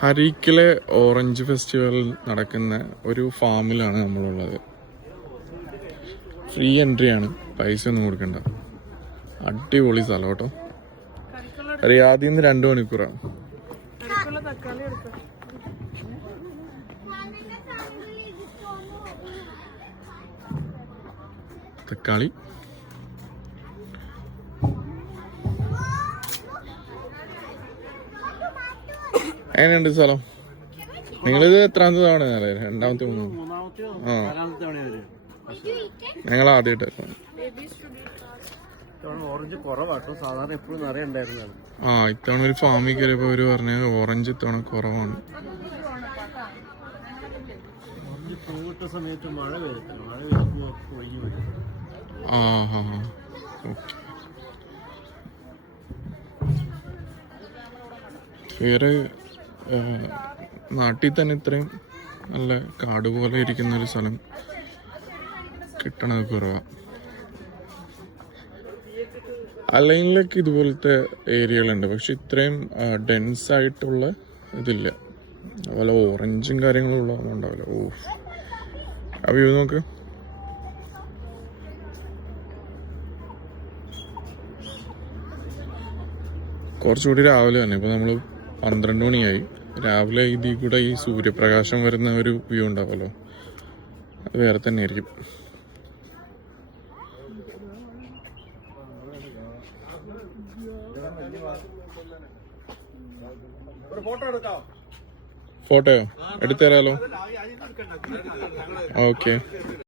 ഹരീക്കിലെ orange festival നടക്കുന്ന ഒരു ഫാമിലാണ് നമ്മളുള്ളത്. ഫ്രീ എൻട്രി ആണ്, പൈസ ഒന്നും കൊടുക്കണ്ട. അടിപൊളി സ്ഥലം കേട്ടോ. റിയാദിൽ നിന്ന് 2 മണിക്കൂറാണ്. തക്കാളി എങ്ങനെയുണ്ട് സ്ഥലം? നിങ്ങളിത് എത്രാമത്തെ തവണ? രണ്ടാമത്തെ ആ, ഞങ്ങൾ ആദ്യമായിട്ട്. ആ, ഇത്തവണ ഒരു ഫാമിൽ കയറിയപ്പോ അവര് പറഞ്ഞ ഓറഞ്ച് ഇത്തവണ കുറവാണ്. ആ ഹാ ഹാ, ഓക്കെ. വേറെ നാട്ടിൽ തന്നെ ഇത്രയും നല്ല കാട് പോലെ ഇരിക്കുന്ന ഒരു സ്ഥലം കിട്ടണത് കുറവാണ്. അലൈനിലൊക്കെ ഇതുപോലത്തെ ഏരിയകളുണ്ട്, പക്ഷെ ഇത്രയും ഡെൻസ് ആയിട്ടുള്ള ഇതില്ല. അതുപോലെ ഓറഞ്ചും കാര്യങ്ങളും ഉള്ളതൊന്നും ഉണ്ടാവില്ല. ഓ, ആ വ്യൂ നോക്ക്. കുറച്ചുകൂടി രാവിലെ തന്നെ. ഇപ്പൊ നമ്മള് 12 മണിയായി. രാവിലെ ഇതിൽ കൂടെ ഈ സൂര്യപ്രകാശം വരുന്ന ഒരു വ്യൂ ഉണ്ടാവുമല്ലോ, അത് വേറെ തന്നെ ആയിരിക്കും. ഫോട്ടോയോ എടുത്തു തരാലോ? ഓക്കെ.